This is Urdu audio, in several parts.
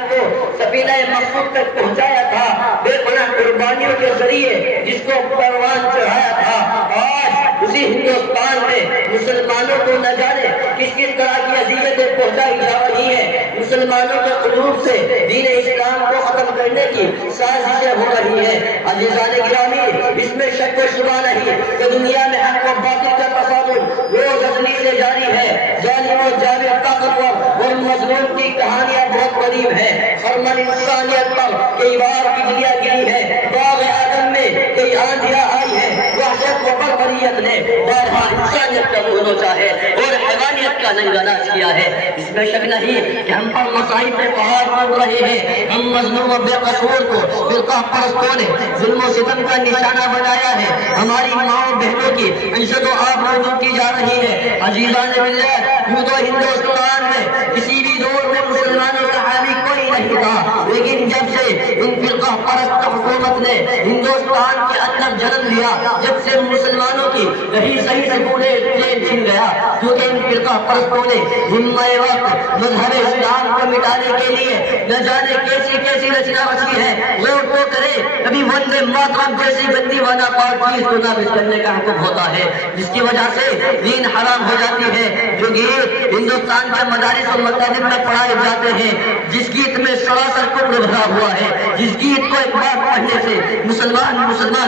کو سفینہ مقصود تک پہنچایا تھا، بے پناہ قربانیوں کے ذریعے جس کو پروان چڑھایا تھا، آج اسی ہندوستان میں مسلمانوں کو نہ جانے کس کس طرح کی اذیتیں پہنچائی جا رہی ہیں۔ مسلمانوں کے قلوب سے دین اسلام کو ختم کرنے کی سازشیں ہو رہی ہیں۔ عزیزان گرامی، اس میں شک و شبہ نہیں کہ دنیا میں حق و باطل کا تصادم روز ازلی سے جاری ہے۔ ظالم و جابر، طاقتور اور مظلوم کی کہانیاں بہت قریب ہیں۔ خرمن انسانیت پر کئی بار بجلیاں گری ہے، باغ آدم میں کئی آندھیاں آئی ہے، وحشت و بربریت نے بارہا انسانیت کا منہ نوچا ہے اور حیوانیت کا ننگا ناچ کیا ہے۔ اس میں شک نہیں کہ ہم پر مصائب کے پہاڑ ٹوٹ رہے ہیں۔ ہم مظلوم و بے قصور کو فرقہ پرستوں نے ظلم و ستم کا نشانہ بنایا ہے۔ ہماری ماؤں بہنوں کی عزت و آبرو کی جا رہی ہے۔ عزیزان ملت، یوں تو ہندوستان میں کسی بھی دور میں مسلمانوں کا حامی کوئی نہیں تھا، لیکن جب سے ان فرقہ پرست حکومت نے ہندوستان کے اندر جنم لیا، جب سے مسلمانوں کی کہیں صحیح سے پورے چین چھن گیا، کیونکہ ان فرقہ پرستوں نے ذمہ وقت مذہب اسلام کو مٹانے کے لیے نہ جانے کیسی کیسی رچنا رچی ہے۔ غور تو کرے، کبھی وندے ماترم جیسی گندی وانا پارٹیز کو نافذ کرنے کا حکم ہوتا ہے، جس کی وجہ سے دین حرام ہو جاتی ہے۔ جو گیت ہندوستان کے مدارس و مساجد میں پڑھائے جاتے ہیں، جس گیت میں سراسر کفر بھرا ہوا ہے، جس گیت کو ایک بار پڑھنے سے مسلمان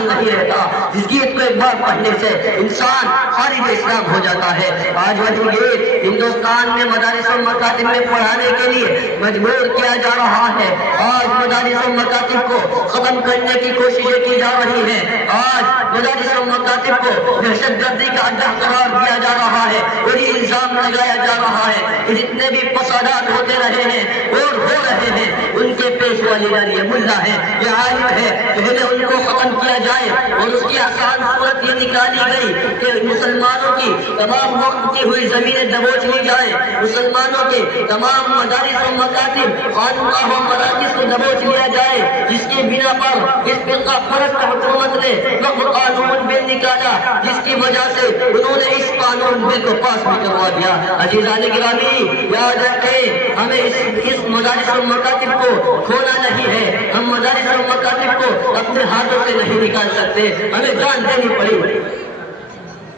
نہیں رہتا، جس گیت کو ایک بار پڑھنے سے انسان خارج اسلام ہو جاتا ہے، آج وہی گیت ہندوستان میں مدارس و مساجد میں پڑھانے کے لیے مجبور کیا جا رہا ہے۔ آج مدارس و مساجد کو ختم کرنے کی کوششیں کی جا رہی ہیں۔ آج مدارس و مساجد کو دہشت گردی کا اڈہ قرار دیا جا رہا ہے اور یہ الزام لگایا جا رہا ہے کہ جتنے بھی فسادات ہوتے رہے ہیں اور ہو رہے ہیں، ان کے پیشوا لیڈر یہ ملا ہے، یہ عالم ہے، پہلے ان کو ختم کیا جائے۔ اور اس کی آسان صورت یہ نکالی گئی کہ مسلمانوں کی تمام وقت کی ہوئی زمینیں دبوچ لی جائیں، مسلمانوں کے تمام مدارس و مکاتب خانقاہ و مراکز کو دبوچ لیا جائے، جس کی بنا پر اس فرقہ پرست حکومت نے وقف قانون بل نکالا، جس کی وجہ سے انہوں نے اس قانون بل کو پاس بھی کروا دیا۔ عزیزان گرامی، یاد رکھیں، ہمیں اس مدارس و مکاتب کو کھونا نہیں ہے۔ ہم مدارس و مکاتب کو اپنے ہاتھوں سے نہیں نکال سکتے، ہمیں جان دینی پڑی،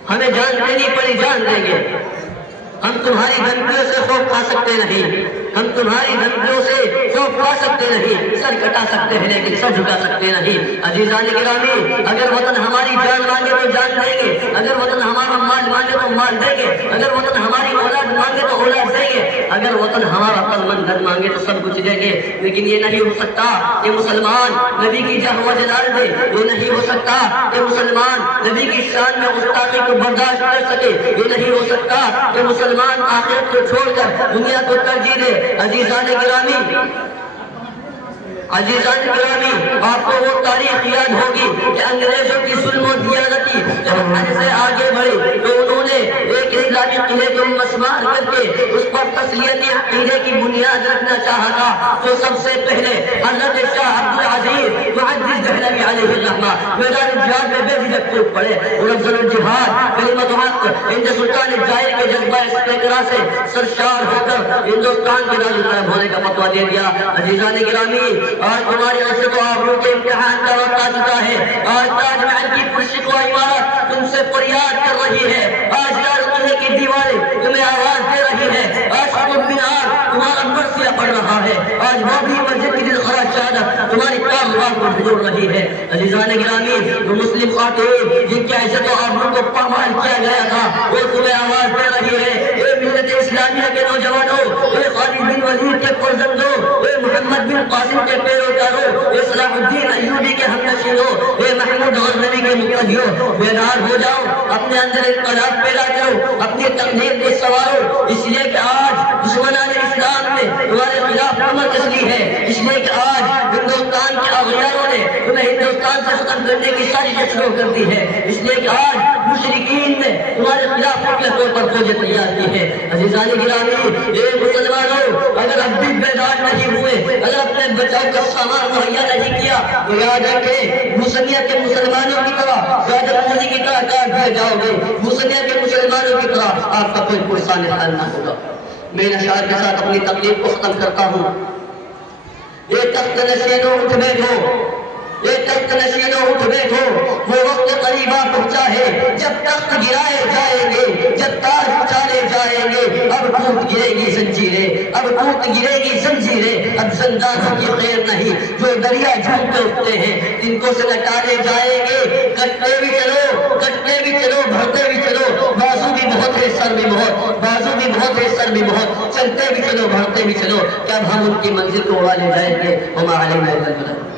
ہمیں جان دینی پڑی، جان دیں گے۔ ہم تمہاری دھمکیوں سے خوف کھا سکتے نہیں، ہم تمہاری دھمکیوں سے خوف کھا سکتے نہیں، سر کٹا سکتے ہیں لیکن سر جھکا سکتے نہیں۔ عزیزان گرامی، اگر وطن ہماری جان مانگے تو جان دیں گے، اگر وطن ہمارا مال مانگے تو مال دیں گے، اگر وطن ہماری اولاد مانگے تو اولاد دیں گے، اگر وطن ہمارا تن من دھن مانگے تو سب کچھ دیں گے۔ لیکن یہ نہیں ہو سکتا کہ مسلمان نبی کی جہ و جلال دے، یہ نہیں ہو سکتا کہ مسلمان نبی کی شان میں گستاخی کو برداشت کر سکے، یہ نہیں ہو سکتا کہ مسلمان آخرت کو چھوڑ کر دنیا کو ترجیح دے۔ عزیزان گرامی، عزیزان گرامی، آپ کو وہ تاریخ یاد ہوگی کہ انگریزوں کی ظلم و دیانتی جب حد سے آگے بڑھی تو انہوں نے ایک اسلامی قلعے کو مسمار کر کے اس پر تسلیتی عقیدے کی بنیاد رکھنا چاہا تھا، تو سب سے پہلے حضرت شاہ عبدالعزیز محدث دہلوی علیہ الرحمہ میدان جہاد میں بے جھجک ٹوٹ پڑے اور افضل الجہاد کلمۃ حق ہند سلطان الجائر کے جذبہ استقرار سے سرشار ہو کر ہندوستان کے دارالحرب ہونے کا فتویٰ دے دیا۔ عزیزان گرامی، آج تمہاری عزت و آبرو کے امتحان کا وقت آ چکا ہے۔ آج تاج محل کی پرشکوہ عمارت تم سے فریاد کر رہی ہے، آج لال قلعے کی دیواریں تمہیں آواز دے رہی ہے، آج قطب مینار تمہارا مرثیہ پڑھ رہا ہے، آج بابری مسجد کی دلخراش چادر تمہاری کاروبار کو بھجوڑ رہی ہے۔ عزیزان گرامی، وہ مسلم خاتون جن کی عزت و آبرو کو پامال کیا گیا تھا، وہ تمہیں آواز دے رہی ہے، اے ملت اسلامیہ کے نوجوانوں، اے خالد بن ولید کے فرزندوں، اے محمد بن قاسم کے پیروکاروں، اے صلاح الدین ایوبی کے ہمنشینوں، اے محمود غزنوی کے مقتدیوں، بیدار ہو جاؤ، اپنے اندر انقلاب پیدا کرو، اپنی تقدیر کو سنوارو، اس لیے کہ آج دشمنان اسلام نے تمہارے خلاف کمر کس لی ہے، اس لیے کہ آج ہندوستان کے اغیاروں نے تمہیں ہندوستان سے ختم کرنے کی سازش شروع کر دی ہے، اس لیے کہ آج مشرکین نے تمہارے خلاف کے طور پر فوجیں تیار کی ہے۔ عزیزان گرامی، اے مسلمانوں، اگر اب بھی بیدار نہیں ہوئے، اگر اپنے بچاؤ کا سامان مہیا نہیں کیا تو یاد رکھیں موسمیہ کے مسلمانوں کی طرح گاجر مولی کی طرح کاٹ دیے جاؤ گے، موسمیہ کے مسلمانوں کی طرح آپ کا کوئی پرسان حال نہ ہوگا۔ میں ان اشعار کے ساتھ اپنی تقریر کو ختم کرتا ہوں۔ تخت نشینوں اٹھ بیٹھو، یہ تخت نشینوں اٹھ بیٹھو، وہ وقت قریب آ پہنچا ہے جب تخت گرائے جائیں گے، جب تاج اچھالے جائیں گے، اب ٹوٹ گرے گی زنجیریں، اب ٹوٹ گرے گی زنجیریں، اب زندانوں کی خیر نہیں، جو دریا جھوم پہ اٹھتے ہیں جن کو سے لٹانے جائیں گے، کٹتے بھی چلو، کٹتے بھی چلو، بھرتے بھی چلو، بازو بھی بہت ہے سر بھی بہت، بازو بھی بہت ہے سر بھی بہت، چلتے بھی چلو بھرتے بھی چلو، کیا ہم ان کی منزل کو اڑا لے جائیں گے؟ وما علینا الا البلاغ۔